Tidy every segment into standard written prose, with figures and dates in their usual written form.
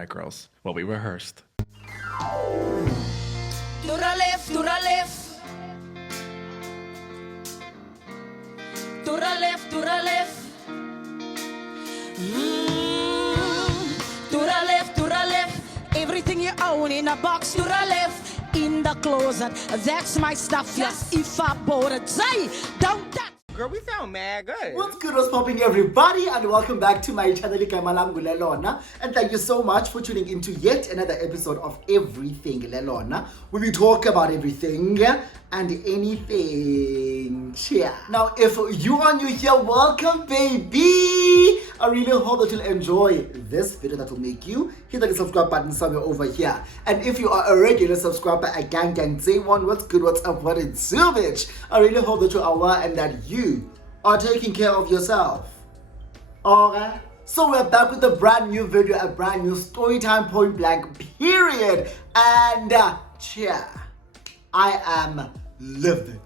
right, girls. Well, we rehearsed. To the left, to the left. To the left, to the left. To the left, to the left. Everything you own in a box. To the left, in the closet. That's my stuff. Yes, if I bought it, say, don't touch. Girl, we sound mad good. What's good, what's popping, everybody, and welcome back to my channel, Igama lam nguLelona. And thank you so much for tuning into yet another episode of Everything Lelona, where we talk about everything and anything. Cheer. Now, if you are new here, welcome, baby. I really hope that you'll enjoy this video that will make you hit the subscribe button somewhere over here. And if you are a regular subscriber, a gang, say one, what's good, what's up, what it's so bitch. I really hope that you are aware and that you are taking care of yourself. Alright? So we're back with a brand new video, a brand new story time, point blank, period. And cheer. I am livid.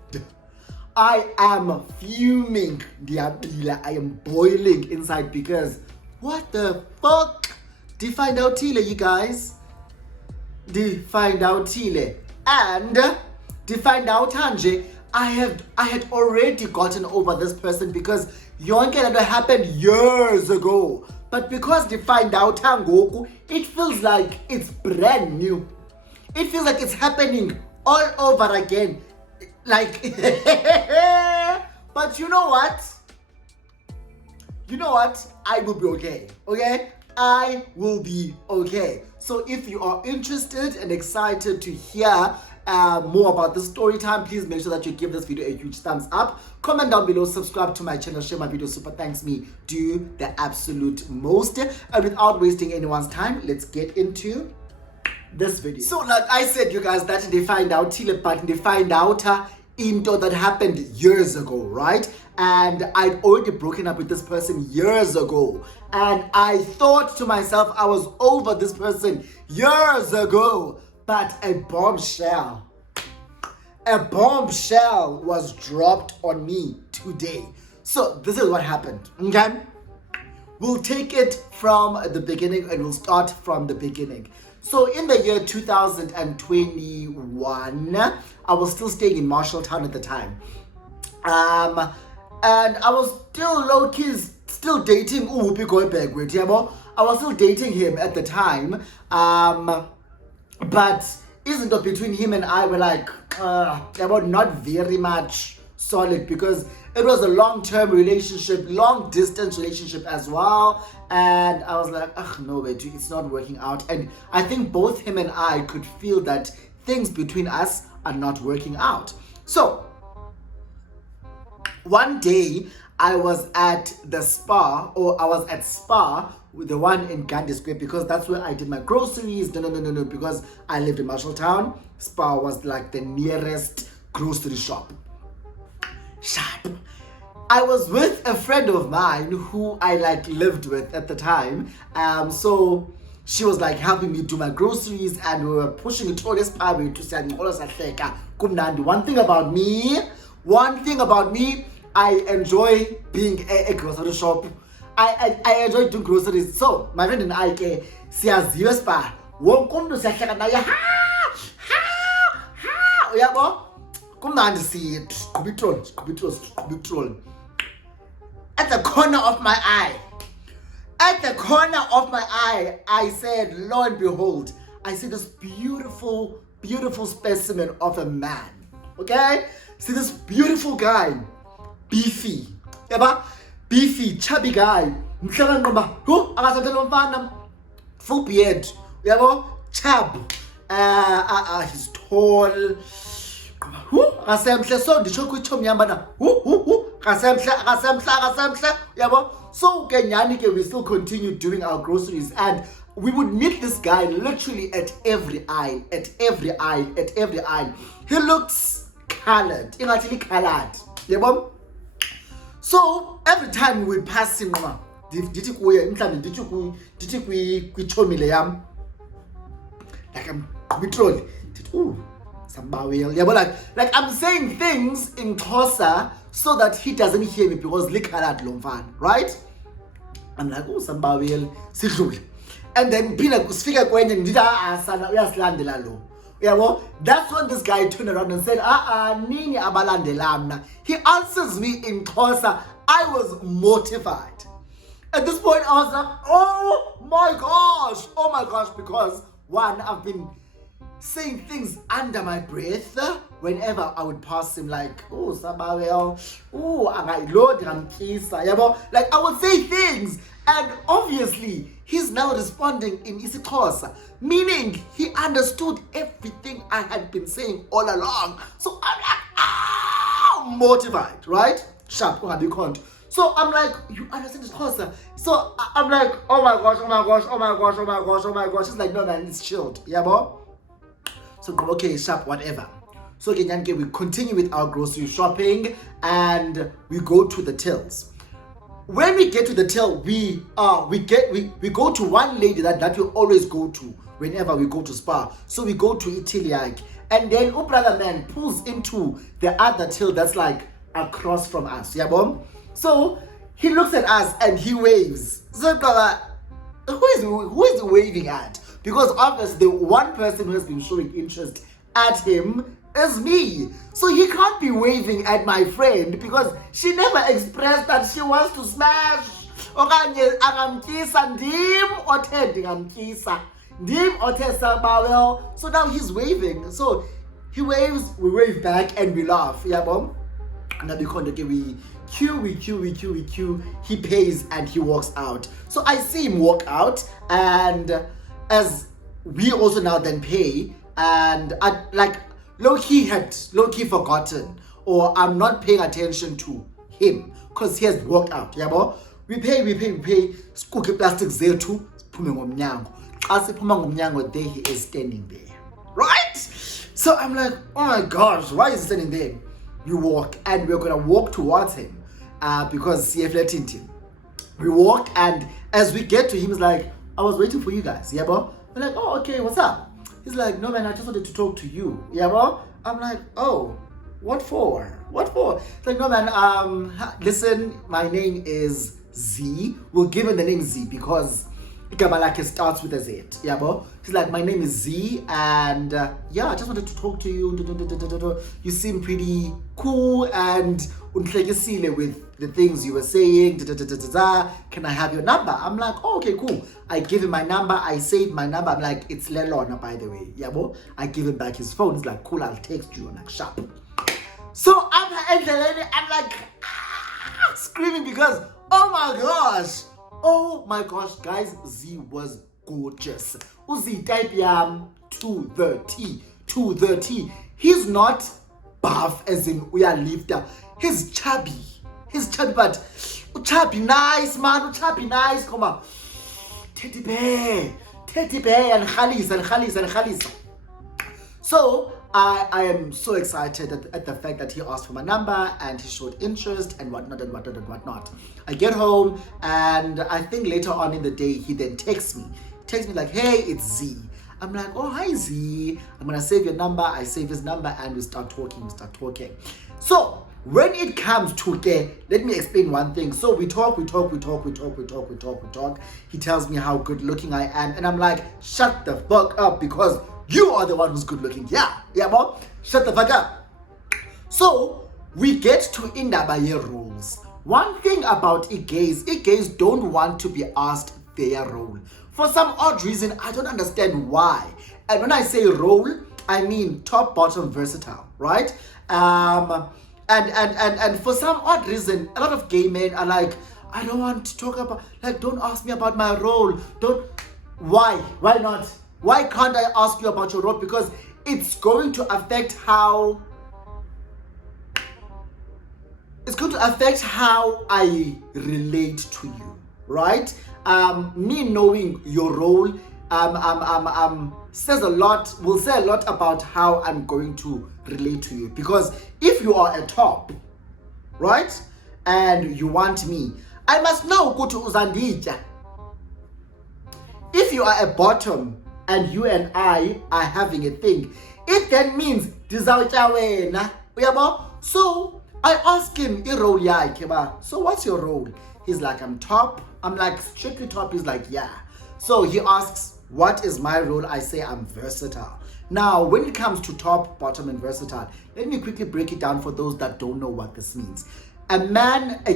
I am fuming. I am boiling inside because what the fuck? Did you find out Tile, you guys? Did you find out Tile? And did you find out Tanje? I had already gotten over this person because yonke lento happened years ago. But because they find out Tangoku, it feels like it's brand new. It feels like it's happening all over again. Like, but you know what? You know what? I will be okay. Okay? I will be okay. So if you are interested and excited to hear more about this story time, please make sure that you give this video a huge thumbs up, comment down below, subscribe to my channel, share my video, super thanks me, do the absolute most. And without wasting anyone's time, let's get into this video. So like I said, you guys, that they find out Tile, but they find out into that happened years ago, right? And I'd already broken up with this person years ago, and I thought to myself I was over this person years ago. But a bombshell was dropped on me today. So this is what happened, okay? We'll take it from the beginning and we'll start from the beginning. So in the year 2021, I was still staying in Marshalltown at the time. And I was still low-key, still dating Whoopi Goldberg with him. I was still dating him at the time. But isn't it between him and I were like, not very much solid because it was a long-term relationship, long-distance relationship as well. And I was like, no way, dude, it's not working out. And I think both him and I could feel that things between us are not working out. So one day I was at the spa, or I was at Spa, with the one in Gandhi Square, because that's where I did my groceries. No, because I lived in Marshalltown. Spa was like the nearest grocery shop. Sharp. I was with a friend of mine who I like lived with at the time. So she was like helping me do my groceries, and we were pushing it all this Spa to say, one thing about me, I enjoy being a grocery shop. I enjoy doing groceries. So my friend and I siyaziwe Spa. Wonke umuntu siyahleka naye ha uyabo kumnandi sithi qhubitrol at the corner of my eye. At the corner of my eye, I said, lo and behold, I see this beautiful specimen of a man. Okay? See this beautiful guy, beefy. Yaba? Beefy, chubby guy. Full beard. Chub. He's tall. So we still continued doing our groceries, and we would meet this guy literally at every aisle. He looks colored. So every time we would pass him, like I'm literally, like I'm saying things in Xhosa so that he doesn't hear me because right? I'm like, oh, Sambawel, sidlule. and then phina sifika kwenye ndithi sana uyasilandela lo. Yabo, that's when this guy turned around and said, nini abalandela mna. He answers me in Xhosa. I was mortified. At this point, I was like, oh my gosh, because one, I've been saying things under my breath whenever I would pass him, like, oh, Sabawel, oh, yabo. Like, I would say things, and obviously, he's now responding in isiXhosa, meaning he understood everything I had been saying all along. So I'm like, mortified, right? Sharp, you can't. So I'm like, you understand isiXhosa? So I'm like, oh my gosh. He's like, no man, it's chilled, yabo. So okay, sharp, whatever. So again, we continue with our grocery shopping and we go to the tills. When we get to the till, we go to one lady that we always go to whenever we go to spa. So we go to Itiliak, and then brother man pulls into the other till that's like across from us. Yeah, bomb. So he looks at us and he waves. So who is he waving at? Because obviously the one person who has been showing interest at him is me. So he can't be waving at my friend because she never expressed that she wants to smash. Okanye angamkisa ndim othe ndingamkisa. Ndim othe Sabawel. So now he's waving. So he waves, we wave back and we laugh. Yeah, bomb. And then we queue. He pays and he walks out. So I see him walk out, and as we also now then pay, and I like low-key forgotten, or I'm not paying attention to him because he has walked out. Yabo, we pay. Skoke plastic zethu siphume ngomnyango. Xa siphuma ngomnyango, there he is standing there, right? So I'm like, oh my gosh, why is he standing there? We walk, and we're gonna walk towards him because he flirted him. We walk, and as we get to him, he's like, I was waiting for you guys. Yeah, bro. We're like, oh, okay, what's up? He's like, no man, I just wanted to talk to you. Yeah, bro. I'm like, oh, what for? He's like, no man, listen, my name is Z. We'll give him the name Z because Ikamalake starts with a Z. Yeah, bro. He's like, my name is Z, and yeah, I just wanted to talk to you. You seem pretty cool and unhlekisile with the things you were saying. Can I have your number? I'm like, oh, okay, cool. I give him my number. I save my number. I'm like, it's Lelona, by the way. Yeah, bro. I give him back his phone. He's like, cool, I'll text you. I'm like, sharp. So I'm like screaming because, oh my gosh, guys, Z was gorgeous. Uzi type yam to the T. He's not buff as in we are lifter. He's chubby, but chubby nice, man. Chubby nice. Come on, teddy bear, and khalis. So I am so excited at the fact that he asked for my number and he showed interest and whatnot. I get home, and I think later on in the day he then texts me like, hey, it's Z. I'm like, oh, hi Z, I'm gonna save your number. I save his number and we start talking. So when it comes to let me explain one thing. So we talk. He tells me how good looking I am, and I'm like, shut the fuck up, because you are the one who's good looking. Yeah, bro. Shut the fuck up. So we get to Indabaye rules. One thing about gays don't want to be asked their role. For some odd reason, I don't understand why. And when I say role, I mean top, bottom, versatile, right? And for some odd reason, a lot of gay men are like, I don't want to talk about, like, don't ask me about my role. Why? Why not? Why can't I ask you about your role? Because it's going to affect how I relate to you, right? Me knowing your role will say a lot about how I'm going to relate to you. Because if you are a top, right, and you want me, I must now go to Uzandija. If you are a bottom and you and I are having a thing, it then means so I ask him, so what's your role? He's like, I'm top. I'm like, strictly top. He's like, yeah. So he asks, what is my role? I say I'm versatile. Now, when it comes to top, bottom, and versatile, let me quickly break it down for those that don't know what this means. A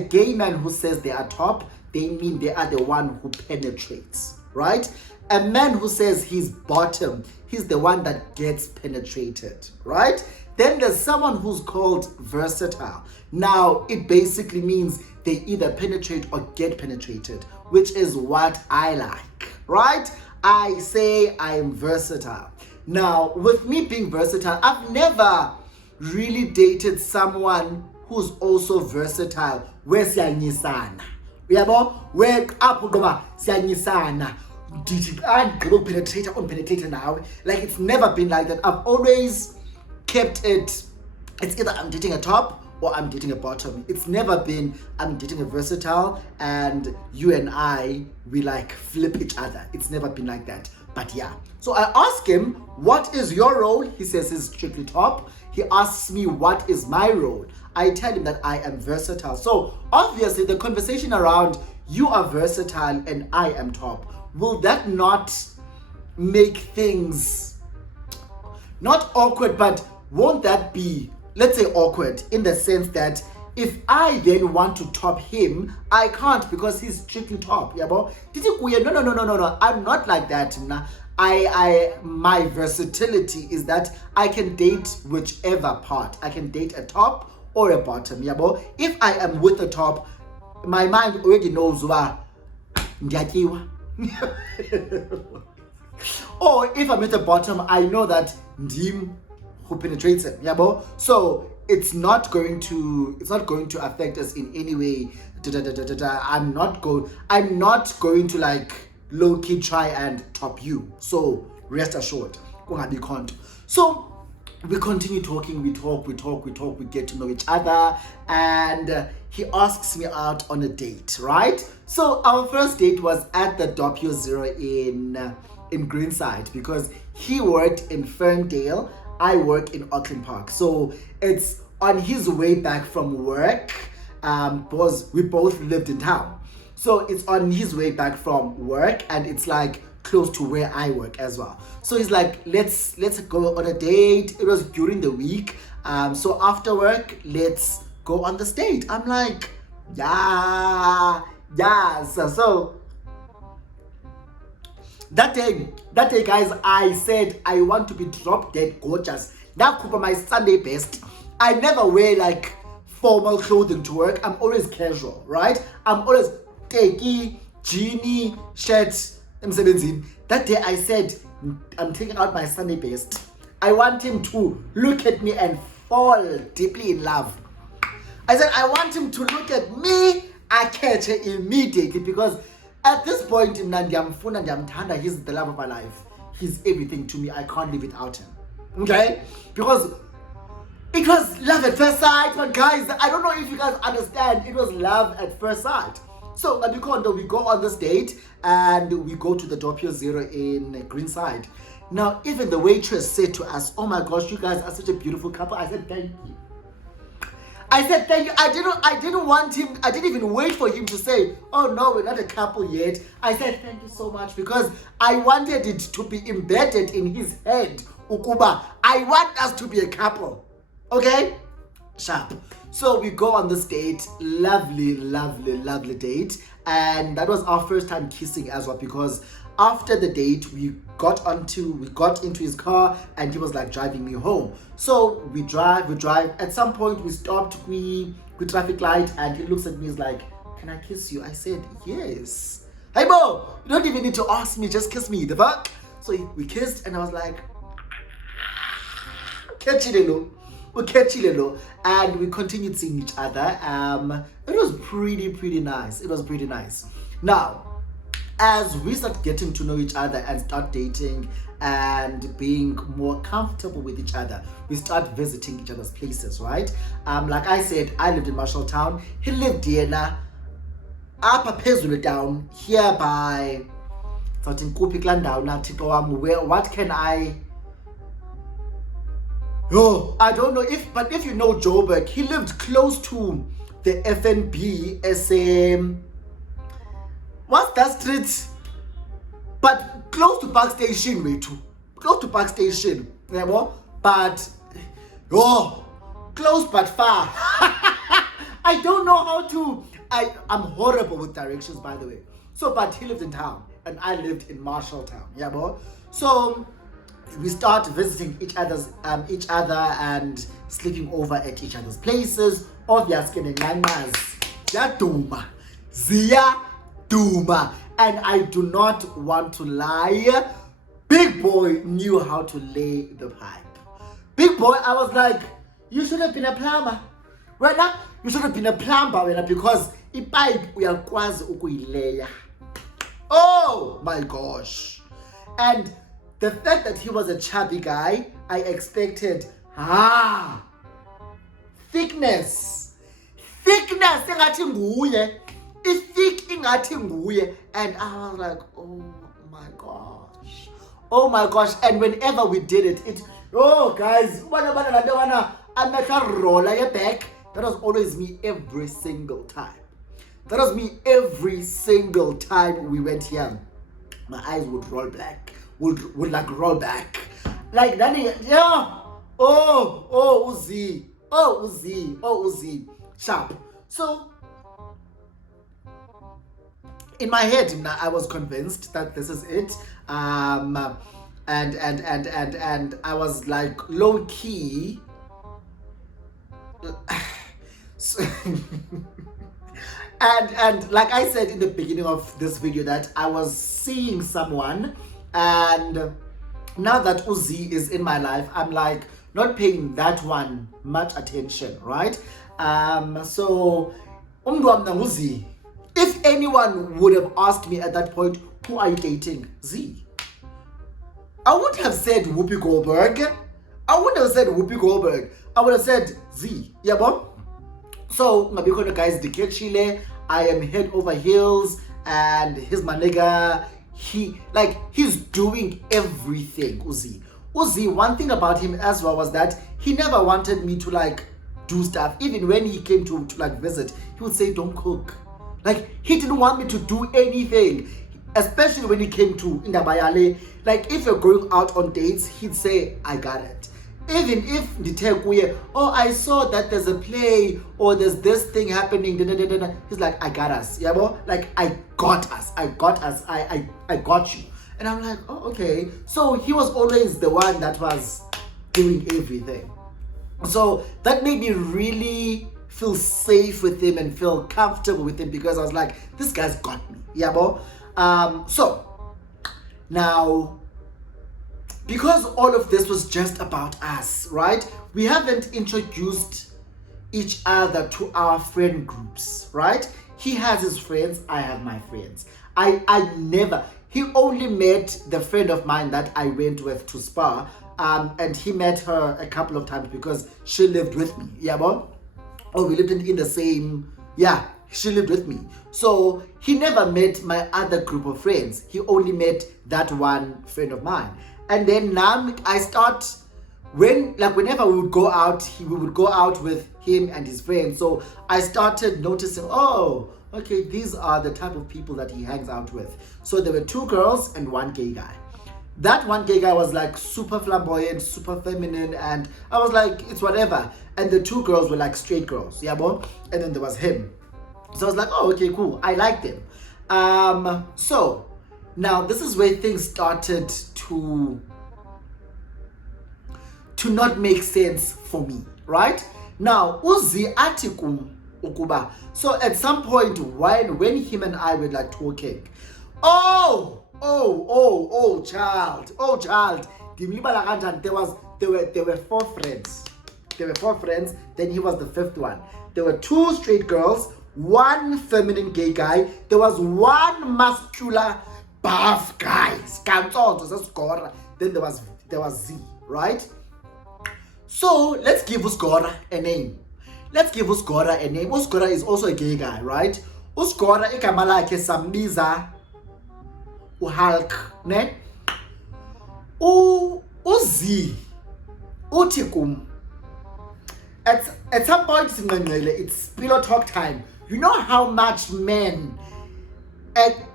gay man who says they are top, they mean they are the one who penetrates, right? A man who says he's bottom, he's the one that gets penetrated, right? Then there's someone who's called versatile. Now, it basically means they either penetrate or get penetrated, which is what I like, right? I say I'm versatile. Now, with me being versatile, I've never really dated someone who's also versatile. Where siyanyisana, uyabo? Where apho ngoba siyanyisana, penetrate now. Like, it's never been like that. I've always kept it. It's either I'm dating a top or I'm dating a bottom. It's never been I'm dating a versatile and you and we like flip each other. It's never been like that. But yeah, so I ask him, what is your role? He says he's strictly top. He asks me, what is my role? I tell him that I am versatile. So obviously the conversation around you are versatile and I am top, will that not make things not awkward, but won't that be, let's say, awkward in the sense that if I then want to top him, I can't because he's strictly top. Yeah, but no. I'm not like that. Nah. My versatility is that I can date whichever part. I can date a top or a bottom. Yeah, but if I am with a top, my mind already knows what. Or if I'm at the bottom, I know that ndim who penetrates it. Yeah, bo? So it's not going to affect us in any way. I'm not going to like low-key try and top you. So rest assured. So we continue talking, we talk, we get to know each other, and he asks me out on a date, right? So our first date was at the Doppio Zero in Greenside because he worked in Ferndale, I work in Auckland Park. So it's on his way back from work, because we both lived in town. So it's on his way back from work and it's like close to where I work as well. So he's like, let's go on a date. It was during the week. So after work, let's go on this date. I'm like, yeah. So that day, guys, I said I want to be drop dead gorgeous. That could be my Sunday best. I never wear like formal clothing to work. I'm always casual, right? I'm always takey, jeany, shirts. That day I said I'm taking out my Sunday best. I want him to look at me and fall deeply in love. I said I want him to look at me. I catch her immediately because at this point in Nandiyamfuna, he's the love of my life. He's everything to me. I can't live without him. Okay? Because it was love at first sight, but guys, I don't know if you guys understand. It was love at first sight. So we go on this date and we go to the Doppio Zero in Greenside. Now, even the waitress said to us, "Oh my gosh, you guys are such a beautiful couple." I said, "Thank you." I said, "Thank you." I didn't want him. I didn't even wait for him to say, "Oh no, we're not a couple yet." I said, "Thank you so much," because I wanted it to be embedded in his head. Ukuba, I want us to be a couple. Okay? Sharp. So we go on this date, lovely date, and that was our first time kissing as well, because after the date we got into his car and he was like driving me home. So we drive. At some point we stopped, we traffic light, and he looks at me, he's like, "Can I kiss you?" I said, "Yes." "Hey Bo, you don't even need to ask me, just kiss me." The fuck? So we kissed and I was like, and we continued seeing each other. It was pretty nice. Now, as we start getting to know each other and start dating and being more comfortable with each other, we start visiting each other's places, right? Like I said, I lived in Marshalltown. He lived here upper Pezulu down here by what can I? Oh, I don't know but if you know Joburg, he lived close to the FNB as what's that street? but close to Park Station way too. Close to Park Station, you know? But close but far. I don't know how to. I'm horrible with directions, by the way. So, but he lived in town and I lived in Marshalltown, yeah, bro. So we start visiting each other and sleeping over at each other's places. Obviously, Zia Duma. And I do not want to lie. Big boy knew how to lay the pipe. Big boy, I was like, you should have been a plumber. Right now, you should have been a plumber because a pipe uyakwazi ukuyileya. Oh my gosh. And the fact that he was a chubby guy, I expected thickness. Thickness ingathi nguye. Thick ingathi nguye. And I was like, oh my gosh. Oh my gosh. And whenever we did it, guys, I'm like a roller your back. That was always me every single time. That was me every single time we went here. My eyes would roll back. Would like roll back. Like that, yeah. Uzi. Uzi. Sharp. So in my head, I was convinced that this is it. And I was like low key. And like I said in the beginning of this video that I was seeing someone, and now that Uzi is in my life, I'm like not paying that one much attention, right? So Uzi, if anyone would have asked me at that point, who are you dating? Z. I wouldn't have said Whoopi Goldberg. I would have said Z. Yeah, Bob? So, guys, Chile, I am head over heels, and he's my nigga. He's doing everything, Uzi. Uzi, one thing about him as well was that he never wanted me to do stuff. Even when he came to visit, he would say, don't cook. He didn't want me to do anything. Especially when he came to Indabayale. If you're going out on dates, he'd say, I got it. Even if I saw that there's a play or there's this thing happening, he's like, I got us, yeah, bro? I got us, I got you. And I'm like, oh, okay. So he was always the one that was doing everything. So that made me really feel safe with him and feel comfortable with him because I was like, this guy's got me, yeah, bro? So now, because all of this was just about us, right? We haven't introduced each other to our friend groups, right? He has his friends, I have my friends. He only met the friend of mine that I went with to Spa, and he met her a couple of times because she lived with me, yeah, bro? Or we lived in the same, she lived with me. So he never met my other group of friends. He only met that one friend of mine. And then now I start, whenever we would go out, we would go out with him and his friends. So I started noticing, oh, okay, these are the type of people that he hangs out with. So there were 2 girls and 1 gay guy. That 1 gay guy was super flamboyant, super feminine, and I was like, it's whatever. And the 2 girls were straight girls, yeah, bro? And then there was him. So I was like, oh, okay, cool. I liked him. So now this is where things started to not make sense for me, right? Now, Uzi atikum ukuba. So at some point when him and I were talking, child. There were 4 friends. There were 4 friends, then he was the 5th one. There were 2 straight girls, 1 feminine gay guy, there was 1 muscular buff guy. Then there was Z, right? So let's give Usgora a name. Usgora is also a gay guy, right? Usgora igama lakhe sambiza uHulk, ne? Uzi uthi kum. At some point it's pillow talk time. You know how much men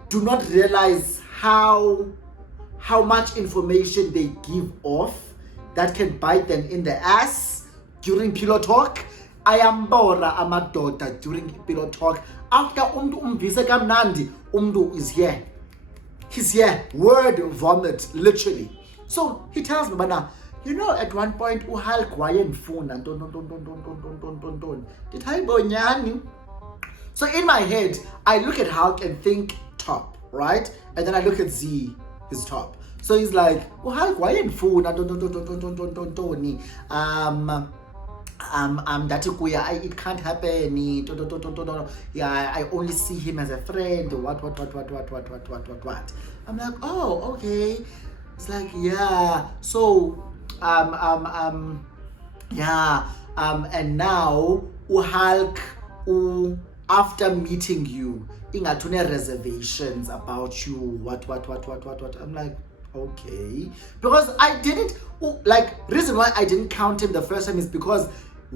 do not realize how much information they give off that can bite them in the ass during pillow talk. Ayambora amadoda during pillow talk. After umvise kamnandi, is here. He's here. Word vomit, literally. So he tells me, Bana, you know, at one point, Hulk wayenfuna don. Did I bonyani? So in my head, I look at Hulk and think top, right? And then I look at Z, his top. So he's like, Hulk wayenfuna don. That it can't happen. Yeah, I only see him as a friend. What? I'm like, oh, okay. It's like, yeah. So, yeah. And now, Hulk, after meeting you, ingatune reservations about you. What? I'm like, okay. Because I didn't, reason why I didn't count him the first time is because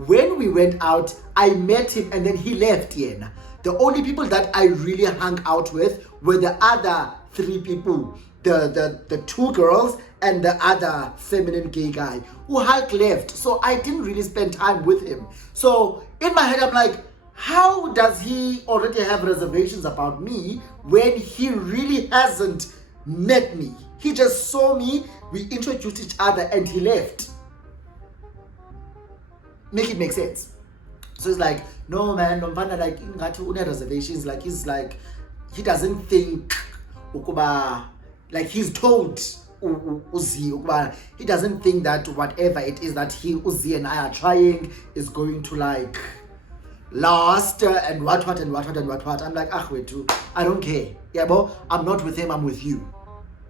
when we went out, I met him and then he left. Yeah. The only people that I really hung out with were the other 3 people, the 2 girls and the other feminine gay guy who Hulk left. So I didn't really spend time with him. So in my head, I'm like, how does he already have reservations about me when he really hasn't met me? He just saw me, we introduced each other and he left. Make it make sense. So it's like, no man, like reservations, like he's like, he doesn't think like he's told Uzi, he doesn't think that whatever it is that Uzi and I are trying is going to like last and what. I'm like, wait too, I don't care. Yeah, but I'm not with him, I'm with you.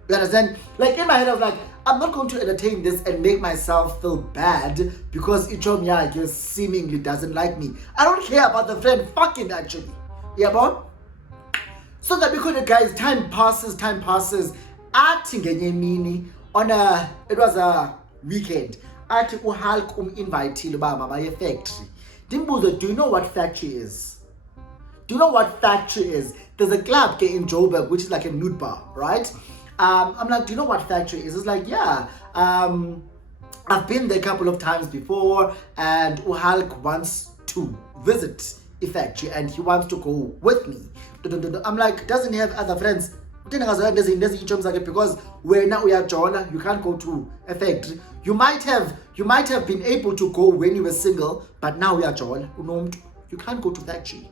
You understand? Like in my head, I was like, I'm not going to entertain this and make myself feel bad because Ichomya just seemingly doesn't like me. I don't care about the friend, fucking actually. Yeah, bro? So that because guys, time passes. Acting mini on it was a weekend. Ati Hulk invite Mama factory. Dimbuzo, do you know what factory is? Do you know what factory is? There's a club in Joburg which is like a nude bar, right? I'm like, do you know what factory is? It's like, yeah, I've been there a couple of times before and Hulk wants to visit a factory and he wants to go with me. I'm like, doesn't he have other friends? Because when we are Jola, you can't go to a factory. You might have been able to go when you were single, but now we are Jola. You can't go to factory.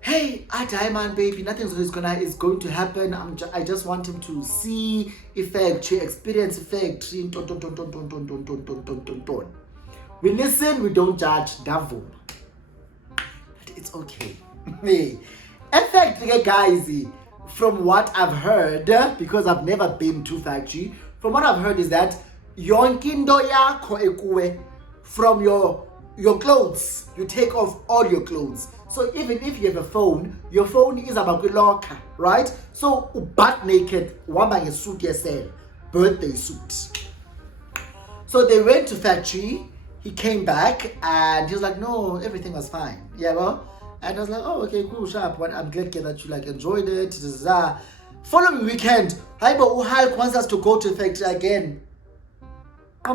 Hey, man, baby, nothing is going to happen. I just want him to see effect, experience effect. We listen, we don't judge. Davum. It's okay. Effect, guys. From what I've heard, because I've never been to factory, from what I've heard is that yonkindo yako ekuwe from your clothes. You take off all your clothes. So even if you have a phone, your phone is about a locker, right? So butt naked, one by a suit yourself, birthday suit. So they went to factory. He came back and he was like, no, everything was fine. Yeah, well, and I was like, oh, okay, cool, sharp. I'm glad that you like enjoyed it. Following weekend, Hulk wants us to go to factory again. You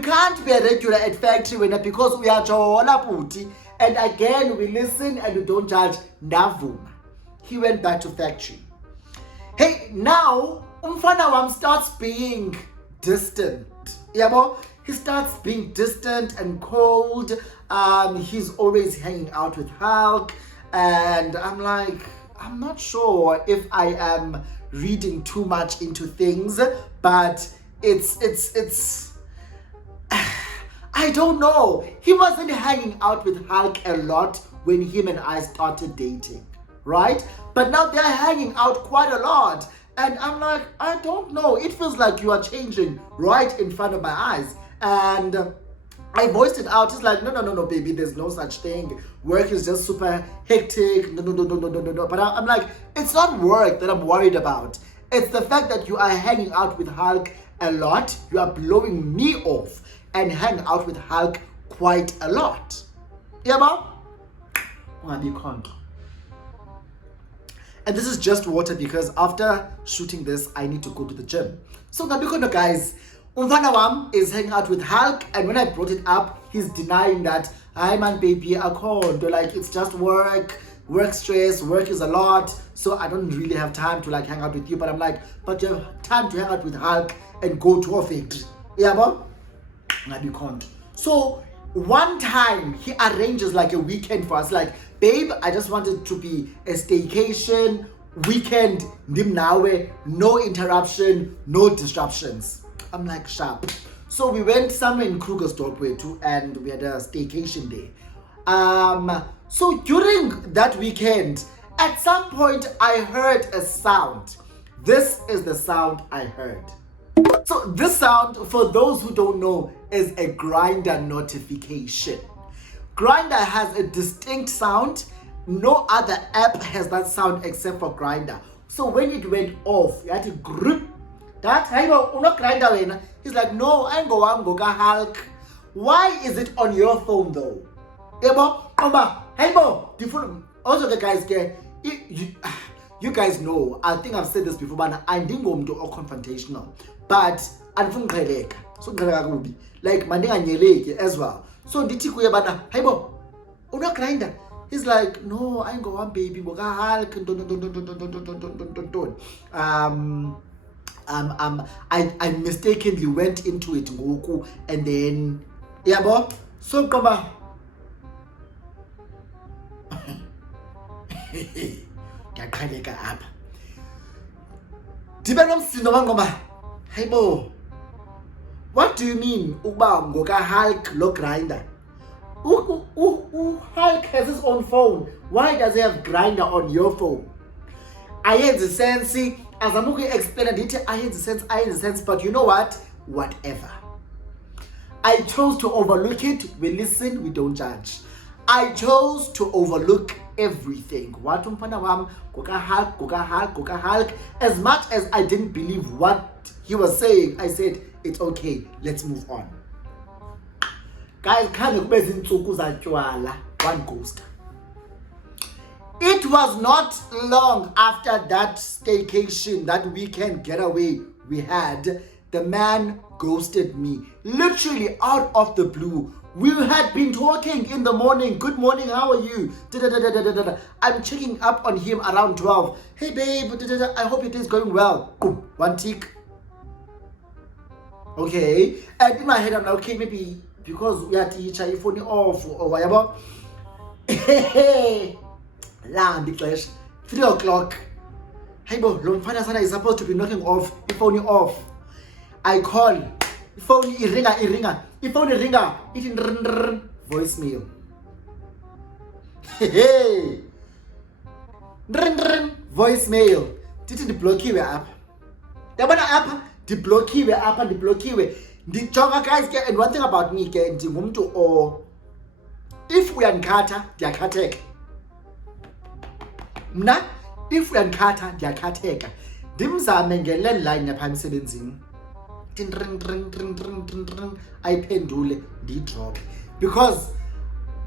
can't be a regular at factory because we are Jola Puti. And again, we listen and we don't judge. Navuma. He went back to factory. Hey, now umfana wam starts being distant. Yeah, he starts being distant and cold. He's always hanging out with Hulk. And I'm like, I'm not sure if I am reading too much into things, but it's I don't know. He wasn't hanging out with Hulk a lot when him and I started dating, right? But now they're hanging out quite a lot. And I'm like, I don't know. It feels like you are changing right in front of my eyes. And I voiced it out. It's like, no, baby, there's no such thing. Work is just super hectic. No. But I'm like, it's not work that I'm worried about. It's the fact that you are hanging out with Hulk a lot. You are blowing me off and hang out with Hulk quite a lot. Yeah, mom? And this is just water because after shooting this, I need to go to the gym. So Ngabikono guys, umfana wam is hanging out with Hulk, and when I brought it up, he's denying that, hi man baby, akhondo, like it's just work stress, work is a lot, so I don't really have time to like hang out with you. But I'm like, but you have time to hang out with Hulk and go to a factory. Yeah, but Ngabikono. So one time he arranges like a weekend for us, like, babe, I just wanted to be a staycation weekend, nawe, no interruption, no disruptions. I'm like, sharp. So we went somewhere in Krugersdorp too, and we had a staycation day. So during that weekend, at some point I heard a sound. This is the sound I heard. So this sound, for those who don't know, is a Grindr notification. Grindr has a distinct sound. No other app has that sound except for Grindr. So when it went off, you had to grip that. Hey, no, not Grindr. He's like, no, I ain't go ka Hulk. Why is it on your phone though? Hey, bo, also the guys get you guys know, I think I've said this before, but I didn't go to all confrontational. But I don't so like mandinga as well. So nditi kuya bana, hey bo, una Grindr. He's like, no, I ain't go on baby, boga Hulk. I mistakenly went into it ngoku, and then yeah bo, so come on. Ngaqhaleka apha ndibe nomsindo wangoma, hey bo, what do you mean ukuba ngoka Hulk lo Grindr? Hulk has his own phone. Why does he have Grindr on your phone? Ayenzi sense, azama ukuexplain ndithi ayenzi sense, but you know what? Whatever. I chose to overlook it. We listen, we don't judge. I chose to overlook everything. What umfana wam goka Hulk. As much as I didn't believe what he was saying, I said, it's okay, let's move on. Guys, one ghost. It was not long after that staycation, that weekend getaway we had, the man ghosted me. Literally out of the blue. We had been talking in the morning. Good morning, how are you? I'm checking up on him around 12. Hey babe, I hope it is going well. Boom, one tick. Okay. And in my head, I'm like, okay, maybe because we are teacher, if only off or whatever. Lamb, 3 o'clock. Hey bo, Lomfana Sana is supposed to be knocking off, if only off. I call. If only ringer. If only ringer, it in voicemail. Hey, voicemail. Didn't block you up. The one app, the block you up and the block you. The chonga guys get, and one thing about me, get the mum to or if we are in Carter, they are Cartek. Mna, if we are in Carter, they are Cartek. Dimza mengele line na pam sebenzing. I pendule the drop because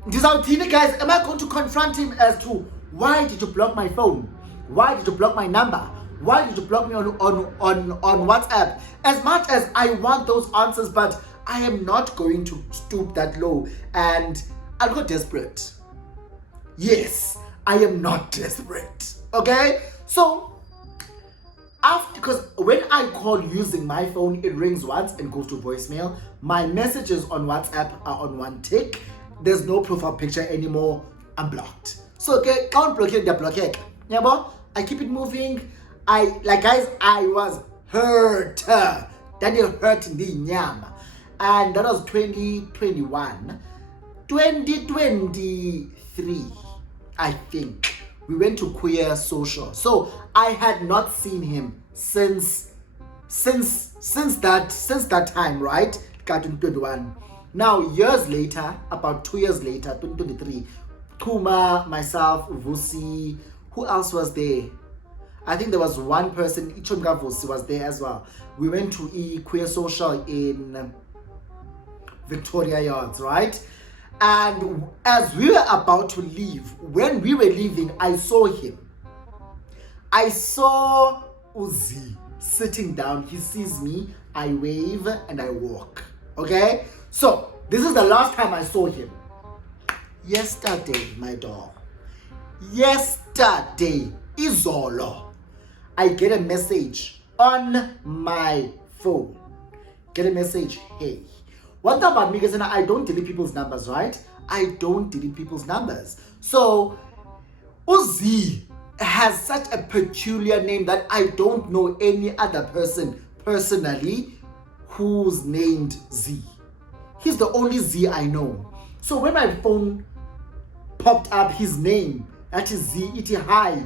these are guys. Am I going to confront him as to why did you block my phone? Why did you block my number? Why did you block me on WhatsApp? As much as I want those answers, but I am not going to stoop that low, and I'll go desperate. Yes, I am not desperate. Okay, so. Because when I call using my phone, it rings once and goes to voicemail. My messages on WhatsApp are on one tick. There's no profile picture anymore. I'm blocked. So okay, can't blockade the blockade. Yeah, but I keep it moving. Guys, I was hurt. That you hurt in the nyam. And that was 2021. 2023, I think. We went to queer social. So I had not seen him since that time, right? 2021. Now years later, about 2 years later, 2023, Kuma, myself, Vusi, who else was there? I think there was one person, Ichonga Vusi was there as well. We went to queer social in Victoria Yards, right? And as we were about to leave, when we were leaving, I saw him. I saw Uzi sitting down. He sees me, I wave and I walk. Okay? So, this is the last time I saw him. Yesterday, my dog. Yesterday, Izolo. I get a message on my phone. Get a message, hey. What about me? Because I don't delete people's numbers, right? I don't delete people's numbers. So, Uzi has such a peculiar name that I don't know any other person personally who's named Z. He's the only Z I know. So when my phone popped up his name, that is Z, it hi.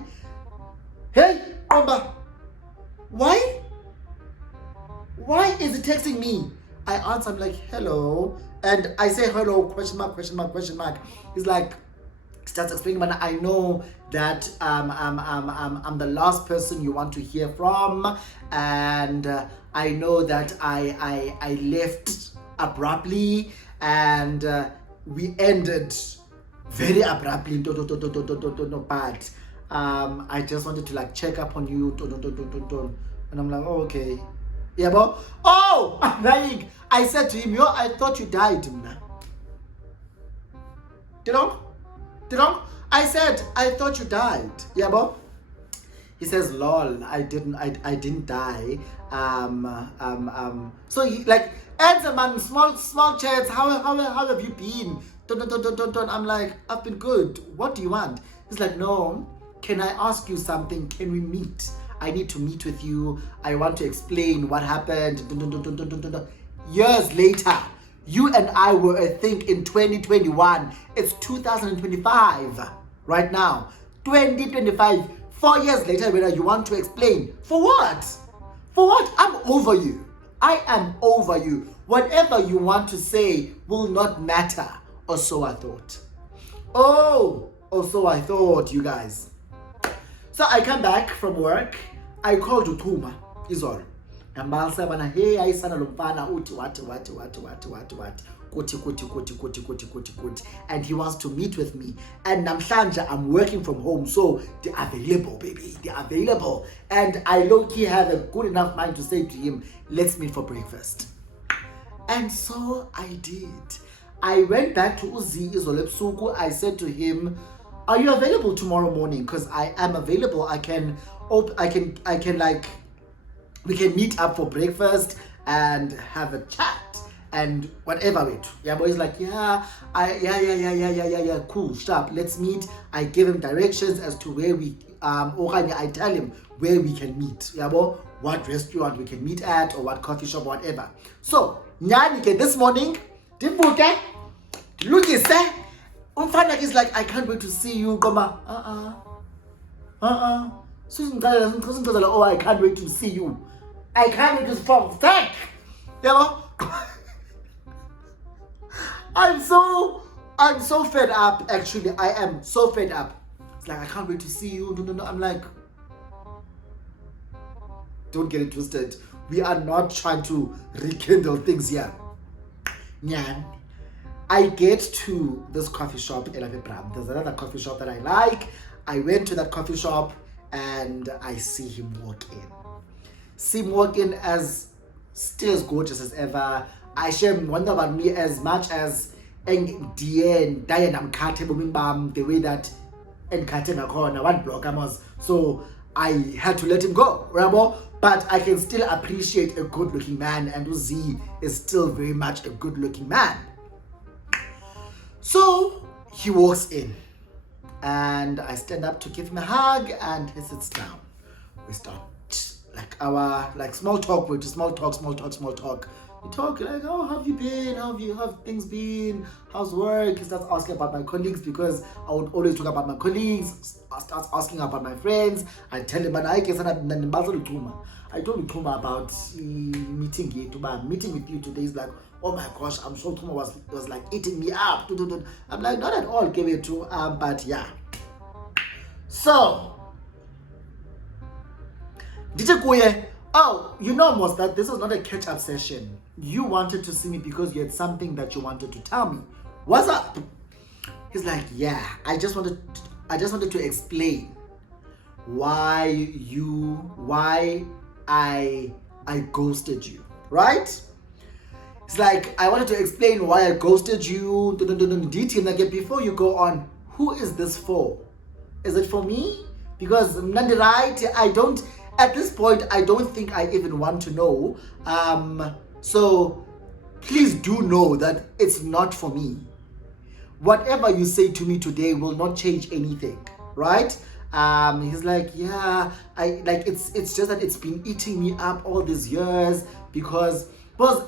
Hey, Omba, why? Why is it texting me? I answer, I'm like, hello. And I say hello, question mark, question mark, question mark. He's like, starts explaining, but I know that I'm the last person you want to hear from, and I know that I left abruptly, and we ended very abruptly. But I just wanted to like check up on you, and I'm like, oh, okay, yeah, but oh, I'm lying. I said to him, yo, I thought you died, man. I said, I thought you died. Yeah, bro. He says, lol, I didn't die. So he like, answer man, small chats, how have you been? I'm like, I've been good. What do you want? He's like, no, can I ask you something? Can we meet? I need to meet with you. I want to explain what happened. Years later, you and I were a thing in 2021. It's 2025 right now. 2025. 4 years later, whether you want to explain. For what? For what? I'm over you. I am over you. Whatever you want to say will not matter. Or so I thought. Oh, so I thought, you guys. So I come back from work. I called Utuma. Is all. And I'll say, hey, I sana lumpana uti what. Kuti. And he wants to meet with me. And Namhlanja, I'm working from home, so they're available, baby. They're available. And I low-key have a good enough mind to say to him, let's meet for breakfast. And so I did. I went back to Uzi Izolepsuku. I said to him, are you available tomorrow morning? Because I am available. I can like, we can meet up for breakfast and have a chat and whatever we do. Yeah, but he's like, yeah, cool, sharp, let's meet. I give him directions as to where we I tell him where we can meet. Yeah, but what restaurant we can meet at or what coffee shop, whatever. So, Nyanike this morning, Dibuke, look is there. Umfana is like, I can't wait to see you. Goma, oh, I can't wait to see you. I can't wait to fall. Thank. You know? I'm so fed up, actually. I am so fed up. It's like, I can't wait to see you. No. I'm like, don't get it twisted. We are not trying to rekindle things here. Nyan. I get to this coffee shop, there's another coffee shop that I like. I went to that coffee shop and I see him walk in. As still as gorgeous as ever. I share wonder about me as much as Diane Amkate Bumimbam, the way that Nkate Nakona one block was. So I had to let him go, Ramo. But I can still appreciate a good looking man, and Uzi is still very much a good looking man. So he walks in and I stand up to give him a hug and he sits down. We start like small talk. We do small talk. We talk like, oh, how have you been? How have things been? How's work? He starts asking about my colleagues because I would always talk about my colleagues. I start asking about my friends. I tell him, I told Tuma about meeting with you today. He's like, oh my gosh, I'm sure Tuma was like eating me up. I'm like, not at all, give it to but yeah. So DJ Kuye, oh, you know most that this is not a catch-up session. You wanted to see me because you had something that you wanted to tell me. What's up? He's like, yeah, I just wanted to explain. why I ghosted you, right? It's like I wanted to explain why I ghosted you. Detail again before you go on. Who is this for? Is it for me? Because right, I don't. At this point, I don't think I even want to know. So please do know that it's not for me. Whatever you say to me today will not change anything, right? He's like, yeah, I like it's just that it's been eating me up all these years because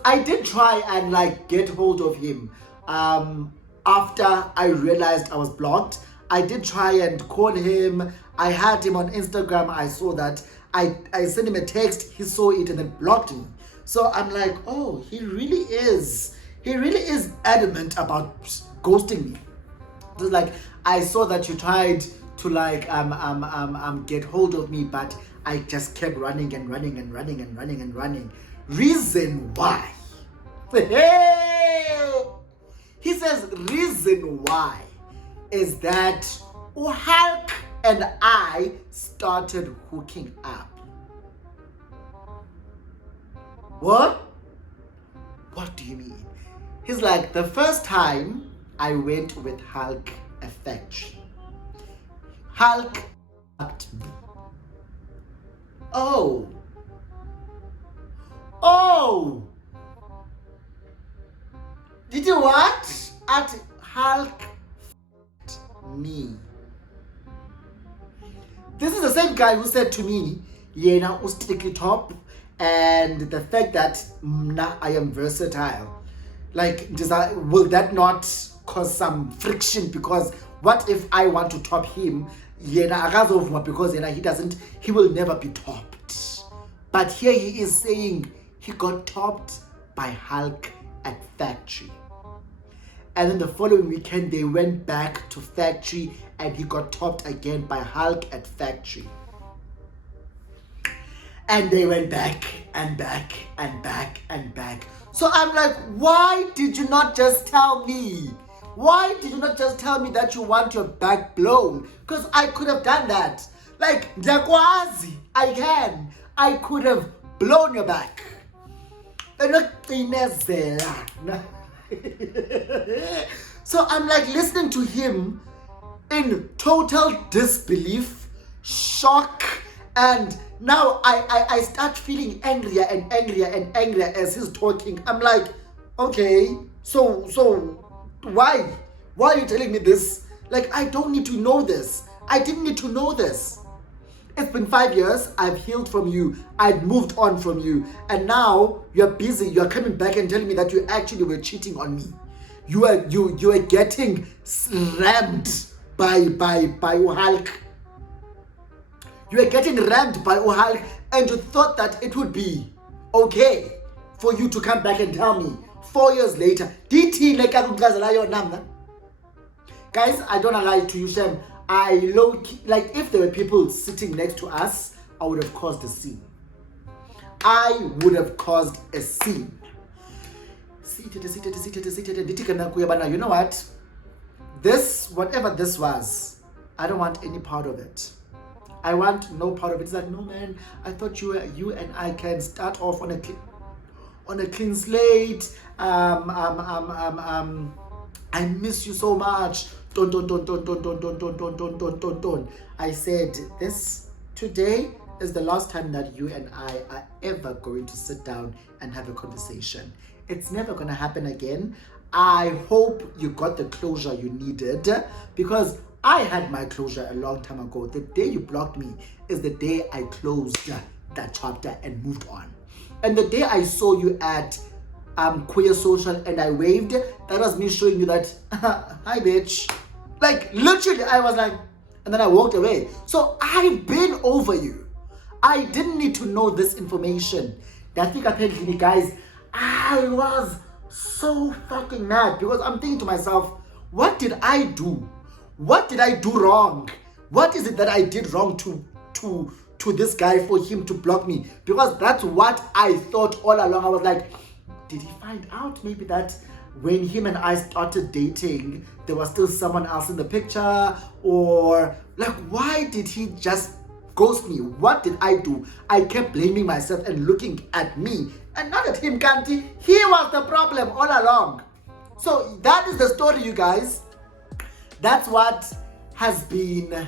I did try and like get hold of him after I realized I was blocked. I did try and call him. I had him on Instagram. I saw that. I sent him a text. He saw it and then blocked me. So I'm like, oh, he really is adamant about ghosting me. It was like, I saw that you tried to like get hold of me, but I just kept running and running and running and running and running. Reason why? He says reason why is that Hulk and I started hooking up. What? What do you mean? He's like, the first time I went with Hulk a factory. Hulk fucked me. Oh. Did you what? At Hulk fucked me. This is the same guy who said to me, Yena strictly top, and the fact that I am versatile. Like, will that not cause some friction? Because what if I want to top him? Because he will never be topped. But here he is saying he got topped by Hulk at factory. And then the following weekend, they went back to factory and he got topped again by Hulk at factory. And they went back and back and back and back. So I'm like, why did you not just tell me? Why did you not just tell me that you want your back blown? Because I could have done that. Like, I could have blown your back. So I'm like listening to him in total disbelief, shock, and now I start feeling angrier and angrier and angrier as he's talking. I'm like, okay, so why are you telling me this? Like, I don't need to know this. I didn't need to know this. It's been 5 years. I've healed from you. I've moved on from you. And now you're busy. You're coming back and telling me that you actually were cheating on me. You are getting rammed by Hulk. You are getting rammed by Hulk, and you thought that it would be okay for you to come back and tell me 4 years later. Guys, I don't lie to you, Shem. Like, if there were people sitting next to us, I would have caused a scene. I would have caused a scene. You know what? This, whatever this was, I don't want any part of it. I want no part of it. It's like, no man, I thought you and I can start off on a clean slate. I miss you so much. Don't. I said, this today is the last time that you and I are ever going to sit down and have a conversation. It's never going to happen again. I hope you got the closure you needed, because I had my closure a long time ago. The day you blocked me is the day I closed that chapter and moved on. And the day I saw you at Queer Social and I waved, that was me showing you that, hi bitch. Like, literally, I was like, and then I walked away. So I've been over you. I didn't need to know this information. I think apparently, guys, I was so fucking mad because I'm thinking to myself, what did I do? What did I do wrong? What is it that I did wrong to this guy for him to block me? Because that's what I thought all along. I was like, did he find out maybe that when him and I started dating, there was still someone else in the picture? Or like, why did he just ghost me? What did I do? I kept blaming myself and looking at me and not at him, Kanti. He was the problem all along. So that is the story, you guys. That's what has been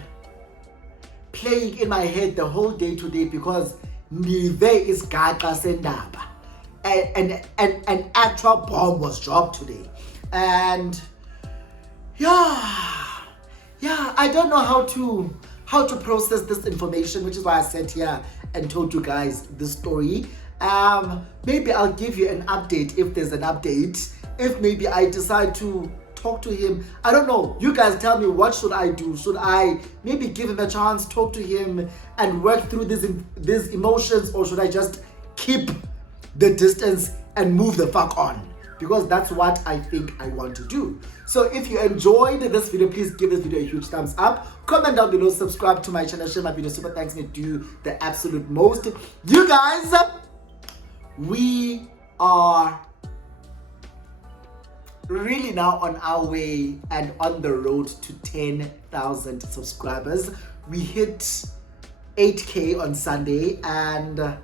playing in my head the whole day today, because Nive is Gaga Sendaba. An actual bomb was dropped today. And yeah, I don't know how to process this information, which is why I sat here and told you guys this story. Maybe I'll give you an update if there's an update. If maybe I decide to talk to him, I don't know. You guys tell me, what should I do? Should I maybe give him a chance, talk to him, and work through these emotions, or should I just keep the distance and move the fuck on? Because that's what I think I want to do. So if you enjoyed this video, please give this video a huge thumbs up. Comment down below, subscribe to my channel, share my video. Super thanks, me do the absolute most. You guys, we are really now on our way and on the road to 10,000 subscribers. We hit 8K on Sunday, and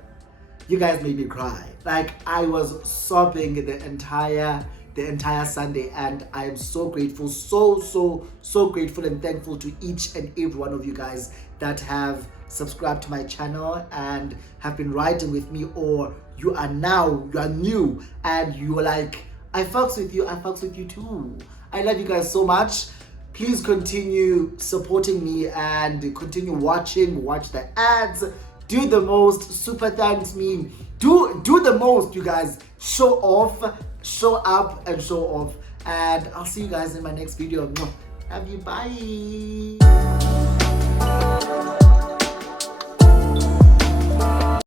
you guys made me cry. Like, I was sobbing the entire Sunday, and I am so grateful, so grateful and thankful to each and every one of you guys that have subscribed to my channel and have been riding with me, or you are new and you are like, I fucks with you too. I love you guys so much. Please continue supporting me and continue watch the ads. Do the most. Super thanks me. Do the most, you guys. Show off, show up, and show off. And I'll see you guys in my next video. Love you. Bye.